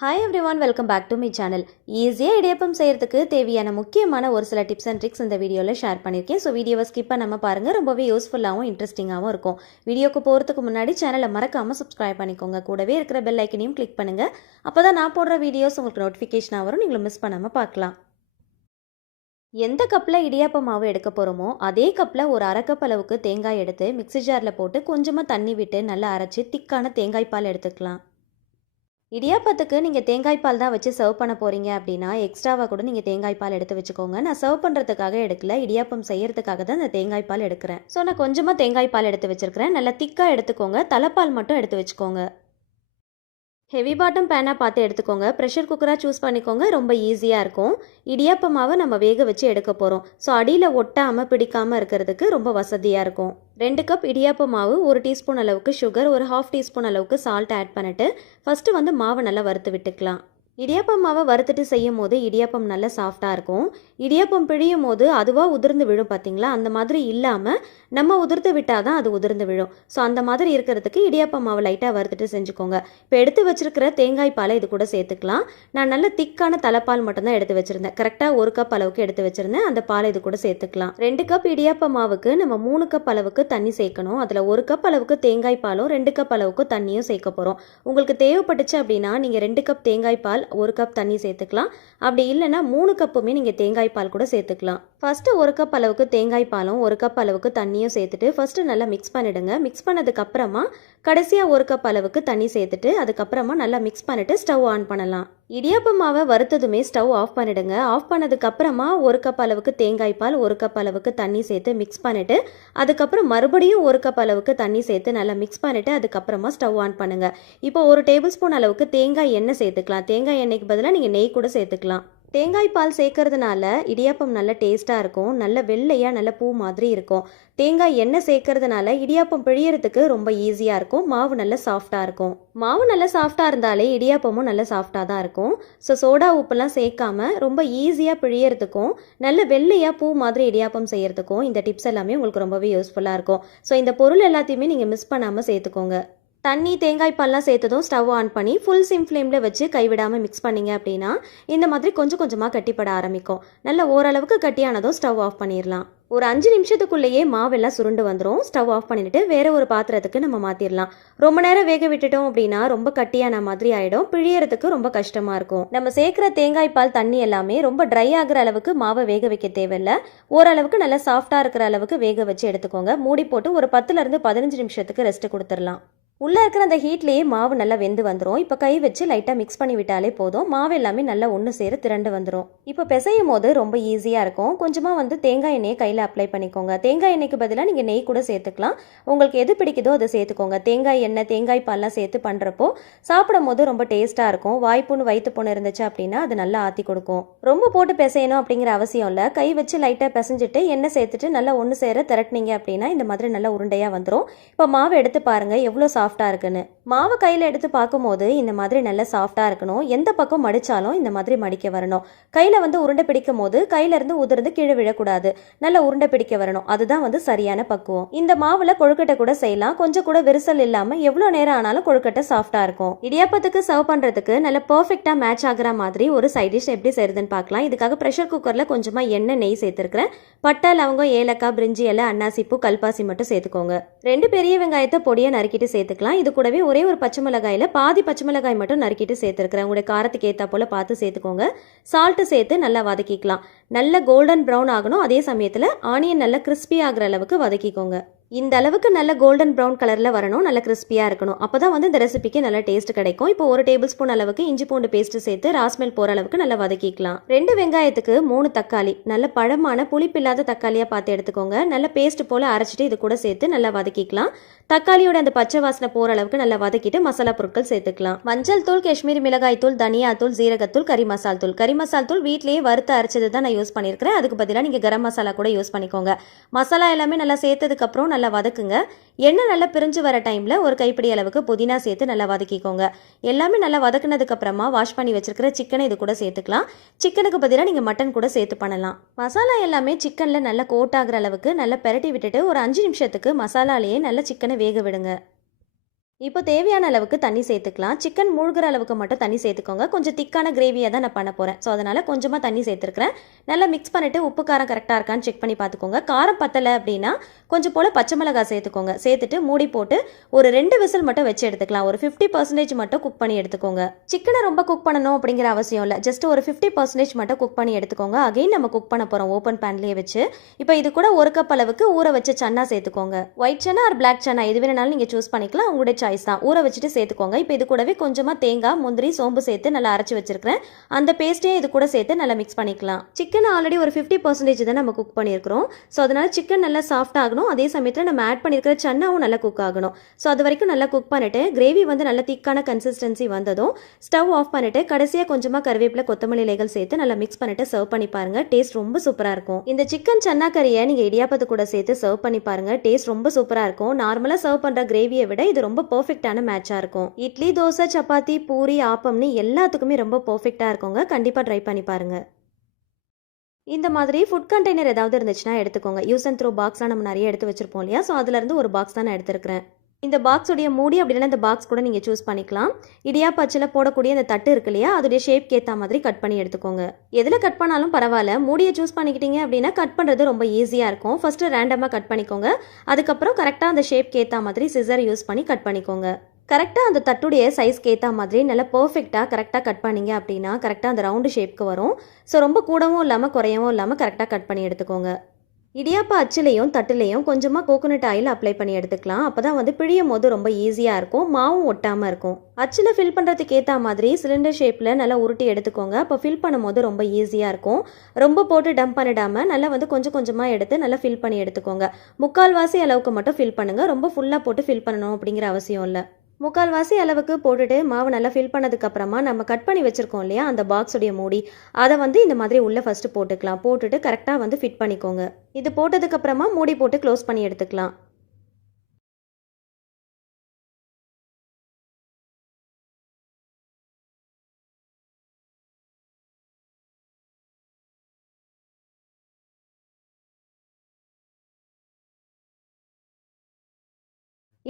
Hi everyone, welcome back to my channel. ஈஸியாக இடியப்பம் செய்கிறதுக்கு தேவையான முக்கியமான ஒரு சில டிப்ஸ் அண்ட் ட்ரிக்ஸ் இந்த வீடியோவில் ஷேர் பண்ணியிருக்கேன். ஸோ வீடியோவை ஸ்கிப் பண்ணாமல் பாருங்கள், ரொம்பவே யூஸ்ஃபுல்லாகவும் இன்ட்ரெஸ்டிங்காகவும் இருக்கும். வீடியோக்கு போகிறதுக்கு முன்னாடி சேனலை மறக்காமல் சப்ஸ்கிரைப் பண்ணிக்கோங்க. கூடவே இருக்கிற பெல் ஐக்கனையும் கிளிக் பண்ணுங்கள். அப்போ தான் நான் போடுற வீடியோஸ் உங்களுக்கு நோட்டிஃபிகேஷனாக வரும், நீங்களும் மிஸ் பண்ணாமல் பார்க்கலாம். எந்த கப்பில் இடியாப்பம் மாவு எடுக்க போகிறோமோ அதே கப்பில் ஒரு அரை கப் அளவுக்கு தேங்காய் எடுத்து மிக்ஸி ஜாரில் போட்டு கொஞ்சமாக தண்ணி விட்டு நல்லா அரைச்சி திக்கான தேங்காய் பால் எடுத்துக்கலாம். இடியாப்பத்துக்கு நீங்கள் தேங்காய் பால் தான் வச்சு சர்வ் பண்ண போகிறீங்க அப்படின்னா எக்ஸ்ட்ராவாக கூட நீங்கள் தேங்காய் பால் எடுத்து வச்சுக்கோங்க. நான் சர்வ் பண்ணுறதுக்காக எடுக்கல, இடியாப்பம் செய்யறதுக்காக தான் இந்த தேங்காய் பால் எடுக்கிறேன். ஸோ நான் கொஞ்சமாக தேங்காய் பால் எடுத்து வச்சுருக்கிறேன். நல்லா திக்காக எடுத்துக்கோங்க. தலைப்பால் மட்டும் எடுத்து வச்சுக்கோங்க. ஹெவி பாட்டம் பேனாக பார்த்து எடுத்துக்கோங்க. ப்ரெஷர் குக்கராக சூஸ் பண்ணிக்கோங்க, ரொம்ப ஈஸியாக இருக்கும். இடியாப்ப மாவை நம்ம வேக வச்சு எடுக்க போகிறோம். ஸோ அடியில் ஒட்டாமல் பிடிக்காமல் இருக்கிறதுக்கு ரொம்ப வசதியாக இருக்கும். 2 கப் இடியாப்ப மாவு, 1 டீஸ்பூன் அளவுக்கு சுகர், ஒரு 1/2 டீஸ்பூன் அளவுக்கு சால்ட் ஆட் பண்ணிவிட்டு ஃபஸ்ட்டு மாவை நல்லா வறுத்து விட்டுக்கலாம். இடியாப்பம் மாவை வறுத்துட்டு செய்யும் போது இடியாப்பம் நல்லா சாஃப்டாக இருக்கும். இடியாப்பம் பிழியும் போது அதுவாக உதிர்ந்து விழும் பார்த்தீங்களா, அந்த மாதிரி இல்லாமல் நம்ம உதிர்த்து விட்டால் தான் அது உதிர்ந்து விழும். ஸோ அந்த மாதிரி இருக்கிறதுக்கு இடியாப்பம் மாவை லைட்டாக வறுத்துட்டு செஞ்சுக்கோங்க. இப்போ எடுத்து வச்சிருக்கிற தேங்காய் பாலை இது கூட சேர்த்துக்கலாம். நான் நல்ல திக்கான தலைப்பால் மட்டும்தான் எடுத்து வச்சுருந்தேன். கரெக்டாக 1 கப் அளவுக்கு எடுத்து வச்சுருந்தேன். அந்த பாலை இது கூட சேர்த்துக்கலாம். 2 கப் இடியாப்ப மாவுக்கு நம்ம 3 கப் அளவுக்கு தண்ணி சேர்க்கணும். அதில் 1 கப் அளவுக்கு தேங்காய் பாலும் 2 கப் அளவுக்கு தண்ணியும் சேர்க்க போகிறோம். உங்களுக்கு தேவைப்பட்டுச்சு அப்படின்னா நீங்கள் 2 கப் தேங்காய் பால் 1 கப் தண்ணி சேர்த்துக்கலாம். அப்படி இல்லைன்னா 3 கப்புமே நீங்கள் தேங்காய் பால் கூட சேர்த்துக்கலாம். ஃபர்ஸ்ட் 1 கப் அளவுக்கு தேங்காய் பாலும் 1 கப் அளவுக்கு தண்ணியும் சேர்த்துட்டு ஃபர்ஸ்ட் நல்லா மிக்ஸ் பண்ணிடுங்க. மிக்ஸ் பண்ணதுக்கு அப்புறமா கடைசியாக 1 கப் அளவுக்கு தண்ணி சேர்த்துட்டு அதுக்கப்புறமா நல்லா மிக்ஸ் பண்ணிட்டு ஸ்டவ் ஆன் பண்ணலாம். இடியாப்ப மாவை வறுத்ததுமே ஸ்டவ் ஆஃப் பண்ணிடுங்க. ஆஃப் பண்ணதுக்கு அப்புறமா 1 கப் அளவுக்கு தேங்காய் பால் 1 கப் அளவுக்கு தண்ணி சேர்த்து மிக்ஸ் பண்ணிட்டு அதுக்கப்புறம் மறுபடியும் 1 கப் அளவுக்கு தண்ணி சேர்த்து நல்லா மிக்ஸ் பண்ணிட்டு அதுக்கப்புறமா ஸ்டவ் ஆன் பண்ணுங்க. இப்போ 1 டேபிள் ஸ்பூன் அளவுக்கு தேங்காய் எண்ணெய் சேர்த்துக்கலாம். தேங்காய் எண்ணெய்க்கு பதிலாக நீங்கள் நெய் கூட சேர்த்துக்கலாம். தேங்காய் பால் சேர்க்கறதுனால இடியாப்பம் நல்ல டேஸ்ட்டாக இருக்கும். நல்ல வெள்ளையாக நல்ல பூ மாதிரி இருக்கும். தேங்காய் எண்ணெய் சேர்க்கறதுனால இடியாப்பம் பிழியறதுக்கு ரொம்ப ஈஸியாக இருக்கும். மாவு நல்ல சாஃப்டாக இருக்கும். மாவு நல்ல சாஃப்டாக இருந்தாலே இடியாப்பமும் நல்ல சாஃப்டாக தான் இருக்கும். ஸோ சோடா உப்புலாம் சேர்க்காம ரொம்ப ஈஸியாக பிழியறதுக்கும் நல்ல வெள்ளையாக பூ மாதிரி இடியாப்பம் செய்யறதுக்கும் இந்த டிப்ஸ் எல்லாமே உங்களுக்கு ரொம்பவே யூஸ்ஃபுல்லாக இருக்கும். ஸோ இந்த பொருள் எல்லாத்தையுமே நீங்கள் மிஸ் பண்ணாமல் சேர்த்துக்கோங்க. தண்ணி தேங்காய் பால்லாம் சேர்த்ததும் ஸ்டவ் ஆன் பண்ணி ஃபுல் சிம் ஃப்ளேமில் வச்சு கைவிடாமல் மிக்ஸ் பண்ணிங்க அப்படின்னா இந்த மாதிரி கொஞ்சம் கொஞ்சமாக கட்டிப்பட ஆரம்பிக்கும். நல்ல ஓரளவுக்கு கட்டியானதும் ஸ்டவ் ஆஃப் பண்ணிடலாம். ஒரு 5 நிமிஷத்துக்குள்ளேயே மாவெல்லாம் சுருண்டு வந்துடும். ஸ்டவ் ஆஃப் பண்ணிட்டு வேற ஒரு பாத்திரத்துக்கு நம்ம மாற்றிடலாம். ரொம்ப நேரம் வேக விட்டுட்டோம் அப்படின்னா ரொம்ப கட்டியான மாதிரி ஆகிடும். பிழியறதுக்கு ரொம்ப கஷ்டமாக இருக்கும். நம்ம சேர்க்குற தேங்காய் பால் தண்ணி எல்லாமே ரொம்ப ட்ரை ஆகிற அளவுக்கு மாவை வேக வைக்க தேவையில்லை. ஓரளவுக்கு நல்லா சாஃப்டாக இருக்கிற அளவுக்கு வேக வச்சு எடுத்துக்கோங்க. மூடி போட்டு ஒரு 10லேருந்து 15 நிமிஷத்துக்கு ரெஸ்ட் கொடுத்துடலாம். உள்ளே இருக்கிற அந்த ஹீட்லேயே மாவு நல்லா வெந்து வந்துடும். இப்போ கை வச்சு லைட்டாக மிக்ஸ் பண்ணி விட்டாலே போதும். மாவு எல்லாமே நல்லா ஒன்று சேர திரண்டு வந்துடும். இப்போ பிசையும் போது ரொம்ப ஈஸியாக இருக்கும். கொஞ்சமாக தேங்காய் எண்ணெயை கையில் அப்ளை பண்ணிக்கோங்க. தேங்காய் எண்ணெய்க்கு பதிலாக நீங்கள் நெய் கூட சேர்த்துக்கலாம். உங்களுக்கு எது பிடிக்குதோ அதை சேர்த்துக்கோங்க. தேங்காய் எண்ணெய் தேங்காய் பால்லாம் சேர்த்து பண்ணுறப்போ சாப்பிடும் போது ரொம்ப டேஸ்ட்டாக இருக்கும். வாய்ப்புண்ணு வயிற்று புண்ணு இருந்துச்சு அப்படின்னா அது நல்லா ஆற்றி கொடுக்கும். ரொம்ப போட்டு பிசையணும் அப்படிங்கிற அவசியம் இல்லை. கை வச்சு லைட்டாக பிசைஞ்சிட்டு எண்ணெய் சேர்த்துட்டு நல்லா ஒன்று சேர திரட்டினீங்க அப்படின்னா இந்த மாதிரி நல்லா உருண்டையாக வந்துடும். இப்போ மாவு எடுத்து பாருங்கள் எவ்வளோ சாஃப்டாக இருக்குன்னு. மாவு கையில் எடுத்து பார்க்கும்போது இந்த மாதிரி நல்லா சாஃப்டாக இருக்கணும். எந்த பக்கம் மடித்தாலும் இந்த மாதிரி மடிக்க வரணும். கையில் உருண்டை பிடிக்கும் போது கையிலேருந்து உதிர்ந்து கீழே விழக்கூடாது. நல்லா உருண்டை பிடிக்க வரணும். அதுதான் சரியான பக்குவம். இந்த மாவில் கொழுக்கட்டை கூட செய்யலாம். கொஞ்சம் கூட விரிசல் இல்லாமல் எவ்வளோ நேரம் ஆனாலும் கொழுக்கட்டை சாஃப்டாக இருக்கும். இடியாப்பத்துக்கு சர்வ் பண்ணுறதுக்கு நல்ல பர்ஃபெக்டாக மேட்ச் ஆகிற மாதிரி ஒரு சைட் டிஷ் எப்படி செய்யுதுன்னு பார்க்கலாம். இதுக்காக ப்ரெஷர் குக்கரில் கொஞ்சமாக எண்ணெய் நெய் சேர்த்துருக்கிறேன். பட்டை லவங்கம் ஏலக்காய் பிரிஞ்சி இலை அன்னாசிப்பூ கல்பாசி மட்டும் சேர்த்துக்கோங்க. 2 பெரிய வெங்காயத்தை பொடியை நறுக்கிட்டு சேர்த்துக்கலாம். இது கூடவே ஒரே ஒரு பச்சை மிளகாயில் பாதி பச்சை மிளகாய் மட்டும் நறுக்கிட்டு சேர்த்துருக்கிறேன். உங்களுடைய காரத்துக்கு ஏற்றா போல் பார்த்து சேர்த்துக்கோங்க. சால்ட்டு சேர்த்து நல்லா வதக்கிக்கலாம். நல்ல கோல்டன் ப்ரௌன் ஆகணும். அதே சமயத்தில் ஆனியன் நல்லா கிறிஸ்பி ஆகிற அளவுக்கு வதக்கிக்கோங்க. இந்த அளவுக்கு நல்ல கோல்டன் ப்ரௌன் கலரில் வரணும். நல்ல கிறிஸ்பியாக இருக்கணும். அப்போ தான் இந்த ரெசிபிக்கு நல்ல டேஸ்ட் கிடைக்கும். இப்போ 1 டேபிள் ஸ்பூன் அளவுக்கு இஞ்சி பூண்டு பேஸ்ட்டு சேர்த்து ராஸ்மெல் போகிற அளவுக்கு நல்லா வதக்கிக்கலாம். 2 வெங்காயத்துக்கு 3 தக்காளி, நல்ல பழமான புளிப்பில்லாத தக்காளியாக பார்த்து எடுத்துக்கோங்க. நல்ல பேஸ்ட் போல் அரைச்சிட்டு இது கூட சேர்த்து நல்லா வதக்கிக்கலாம். தக்காளியோட அந்த பச்சை வாசனை போகிற அளவுக்கு நல்லா வதக்கிட்டு மசாலா பொருட்கள் சேர்த்துக்கலாம். மஞ்சள் தூள், காஷ்மீரி மிளகாய் தூள், தனியா தூள், ஜீரகத்தூள், கறி மசால் தூள். கறி மசால் தூள் வீட்லேயே வறுத்து அரைச்சது தான் நான் யூஸ் பண்ணியிருக்கிறேன். அதுக்கு பதிலாக நீங்கள் கரம் மசாலா கூட யூஸ் பண்ணிக்கோங்க. மசாலா எல்லாமே நல்லா சேர்த்ததுக்கப்புறம் நல்லா வதக்குங்க. எண்ணெய் நல்லா பிரிஞ்சு வர டைமில் ஒரு கைப்பிடி அளவுக்கு புதினா சேர்த்து நல்லா வதக்கிக்கோங்க. எல்லாமே நல்லா வதக்குனதுக்கு அப்புறமா வாஷ் பண்ணி வச்சிருக்கிற சிக்கனை இது கூட சேர்த்துக்கலாம். சிக்கனுக்கு பதிலாக நீங்கள் மட்டன் கூட சேர்த்து பண்ணலாம். மசாலா எல்லாமே சிக்கனில் நல்லா கோட் ஆகிற அளவுக்கு நல்லா பெரட்டி விட்டுட்டு ஒரு 5 நிமிஷத்துக்கு மசாலாலேயே நல்லா சிக்கனை வேக விடுங்க. இப்போ தேவையான அளவுக்கு தண்ணி சேர்த்துக்கலாம். சிக்கன் மூழ்கிற அளவுக்கு மட்டும் தண்ணி சேர்த்துக்கோங்க. கொஞ்சம் திக்கான கிரேவியாக தான் நான் பண்ண போகிறேன். ஸோ அதனால் கொஞ்சமாக தண்ணி சேர்த்துருக்கிறேன். நல்லா மிக்ஸ் பண்ணிவிட்டு உப்பு காரம் கரெக்டாக இருக்கான்னு செக் பண்ணி பார்த்துக்கோங்க. காரம் பத்தலை அப்படின்னா கொஞ்சம் போல் பச்சை மிளகாய் சேர்த்துக்கோங்க. சேர்த்துட்டு மூடி போட்டு ஒரு 2 விசில் மட்டும் வச்சு எடுத்துக்கலாம். ஒரு 50% மட்டும் குக் பண்ணி எடுத்துக்கோங்க. சிக்கனை ரொம்ப குக் பண்ணணும் அப்படிங்கிற அவசியம் இல்லை. ஜஸ்ட் ஒரு 50% மட்டும் குக் பண்ணி எடுத்துக்கோங்க. அகைன் நம்ம குக் பண்ண போகிறோம் ஓப்பன் பேன்லேயே வச்சு. இப்போ இது கூட 1 கப் அளவுக்கு ஊற வச்ச சன்னா சேர்த்துக்கோங்க. White chana or black chana எது வேணாலும் நீங்கள் சூஸ் பண்ணிக்கலாம். உங்களுடைய சாய்ஸ் தான். ஊற வச்சுட்டு சேர்த்துக்கோங்க. இப்போ இது கூடவே கொஞ்சமாக தேங்காய், முந்திரி, சோம்பு சேர்த்து நல்லா அரைச்சி வச்சிருக்கிறேன். அந்த பேஸ்ட்டையும் இது கூட சேர்த்து நல்லா மிக்ஸ் பண்ணிக்கலாம். சிக்கன் ஆல்ரெடி ஒரு 50% தான் நம்ம குக் பண்ணியிருக்கிறோம். ஸோ அதனால் சிக்கன் நல்லா சாஃப்ட் ஆகணும். அதே சமயத்தில் நம்ம ஆட் பண்ணியிருக்கிற சன்னாவும் நல்லா குக் ஆகணும். ஸோ அது வரைக்கும் நல்லா குக் பண்ணிவிட்டு கிரேவி வந்து நல்ல திக்கான கன்சிஸ்டன்சி வந்ததும் ஸ்டவ் ஆஃப் பண்ணிவிட்டு கடைசியாக கொஞ்சமாக கருவேப்பிலை, கொத்தமல்லி இலைகள் சேர்த்து நல்லா மிக்ஸ் பண்ணிவிட்டு சர்வ் பண்ணி பாருங்கள். டேஸ்ட் ரொம்ப சூப்பராக இருக்கும். இந்த சிக்கன் சன்னா கறியை நீங்கள் இடியாப்பத்து கூட சேர்த்து சர்வ் பண்ணி பாருங்கள். டேஸ்ட் ரொம்ப சூப்பராக இருக்கும். நார்மலாக சர்வ் பண்ணுற கிரேவியை விட இது ரொம்ப பர்ஃபெக்டான மேட்சாக இருக்கும். இட்லி, தோசை, சப்பாத்தி, பூரி, ஆப்பம்னு எல்லாத்துக்குமே ரொம்ப பர்ஃபெக்டாக இருக்குங்க. கண்டிப்பாக ட்ரை பண்ணி பாருங்கள். இந்த மாதிரி ஃபுட் கண்டெய்னர் ஏதாவது இருந்துச்சுன்னா எடுத்துக்கோங்க. யூஸ் அண்ட் த்ரோ பாக்ஸ்லாம் நம்ம நிறைய எடுத்து வச்சிருப்போம் இல்லையா? ஸோ அதுலேருந்து ஒரு பாக்ஸ் தான் நான் எடுத்துருக்கிறேன். இந்த பாக்ஸுடைய மூடி அப்படின்னா இந்த பாக்ஸ் கூட நீங்கள் சூஸ் பண்ணிக்கலாம். இடியாப்ப அச்சில் போடக்கூடிய இந்த தட்டு இருக்கு இல்லையா? அதோடைய ஷேப்க்கு ஏற்ற மாதிரி கட் பண்ணி எடுத்துக்கோங்க. எதில் கட் பண்ணாலும் பரவாயில்ல. மூடியை சூஸ் பண்ணிக்கிட்டீங்க அப்படின்னா கட் பண்ணுறது ரொம்ப ஈஸியாக இருக்கும். ஃபஸ்ட்டு ரேண்டமாக கட் பண்ணிக்கோங்க. அதுக்கப்புறம் கரெக்டாக அந்த ஷேப்க்கு ஏற்ற மாதிரி சிசர் யூஸ் பண்ணி கட் பண்ணிக்கோங்க. கரெக்டாக அந்த தட்டுடைய சைஸ்க்கு ஏற்ற மாதிரி நல்லா பர்ஃபெக்டாக கரெக்டாக கட் பண்ணிங்க அப்படின்னா கரெக்டாக அந்த ரவுண்டு ஷேப்க்கு வரும். ஸோ ரொம்ப கூடவும் இல்லாமல் குறையவும் இல்லாமல் கரெக்டாக கட் பண்ணி எடுத்துக்கோங்க. இடியாப்பா அச்சுலையும் தட்டுலையும் கொஞ்சமாக கோகோனட் ஆயில் அப்ளை பண்ணி எடுத்துக்கலாம். அப்போ தான் வந்து பிழியும் போது ரொம்ப ஈஸியாக இருக்கும். மாவும் ஒட்டாமல் இருக்கும். அச்சில் ஃபில் பண்ணுறதுக்கு ஏற்ற மாதிரி சிலிண்டர் ஷேப்பில் நல்லா உருட்டி எடுத்துக்கோங்க. அப்போ ஃபில் பண்ணும்போது ரொம்ப ஈஸியாக இருக்கும். ரொம்ப போட்டு டம்ப் பண்ணிடாமல் நல்லா வந்து கொஞ்சம் கொஞ்சமாக எடுத்து நல்லா ஃபில் பண்ணி எடுத்துக்கோங்க. முக்கால்வாசி அளவுக்கு மட்டும் ஃபில் பண்ணுங்கள். ரொம்ப ஃபுல்லாக போட்டு ஃபில் பண்ணணும் அப்படிங்கிற அவசியம் இல்லை. முக்கால்வாசி அளவுக்கு போட்டுட்டு மாவு நல்லா ஃபில் பண்ணதுக்கப்புறமா நம்ம கட் பண்ணி வச்சுருக்கோம் இல்லையா அந்த பாக்ஸுடைய மூடி, அதை வந்து இந்த மாதிரி உள்ளே ஃபஸ்ட்டு போட்டுக்கலாம். போட்டுட்டு கரெக்டாக வந்து ஃபிட் பண்ணிக்கோங்க. இது போட்டதுக்கப்புறமா மூடி போட்டு க்ளோஸ் பண்ணி எடுத்துக்கலாம்.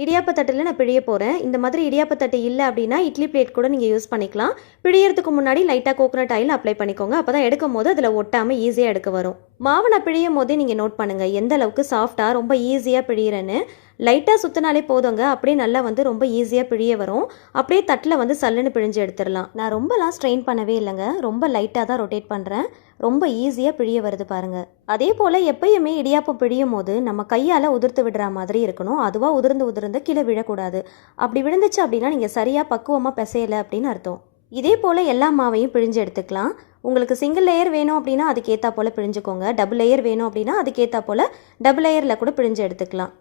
இடியாப்ப தட்டில் நான் பிழிய போகிறேன். இந்த மாதிரி இடியாப்ப தட்டு இல்லை அப்படின்னா இட்லி பிளேட் கூட நீங்கள் யூஸ் பண்ணிக்கலாம். பிழியறதுக்கு முன்னாடி லைட்டாக கோகோனட் ஆயில் அப்ளை பண்ணிக்கோங்க. அப்போ தான் எடுக்கும் போது அதில் ஒட்டாமல் ஈஸியாக எடுக்க வரும். மாவு நான் பிழியும் போதே நீங்கள் நோட் பண்ணுங்கள் எந்த அளவுக்கு சாஃப்டாக ரொம்ப ஈஸியாக பிழியிறேன்னு. லைட்டாக சுற்றினாலே போதுங்க. அப்படியே நல்லா வந்து ரொம்ப ஈஸியாக பிழிய வரும். அப்படியே தட்டில் வந்து சல்லுன்னு பிழிஞ்சு எடுத்துடலாம். நான் ரொம்பலாம் ஸ்ட்ரெயின் பண்ணவே இல்லைங்க. ரொம்ப லைட்டாக தான் ரொட்டேட் பண்ணுறேன். ரொம்ப ஈஸியாக பிழிய வருது பாருங்கள். அதே போல் எப்பயுமே இடியாப்பம் பிழியும் போது நம்ம கையால் உதிர்த்து விடுற மாதிரி இருக்கணும். அதுவாக உதிர்ந்து கீழே விழக்கூடாது. அப்படி விழுந்துச்சு அப்படின்னா நீங்கள் சரியாக பக்குவமாக பிசையலை அப்படின்னு அர்த்தம். இதே போல் எல்லா மாவையும் பிழிஞ்சு எடுத்துக்கலாம். உங்களுக்கு சிங்கிள் லேயர் வேணும் அப்படின்னா அதுக்கேற்றா போல் பிழிஞ்சுக்கோங்க. டபுள் லேயர் வேணும் அப்படின்னா அதுக்கேற்றா போல் டபுள் லேயரில் கூட பிழிஞ்சு எடுத்துக்கலாம்.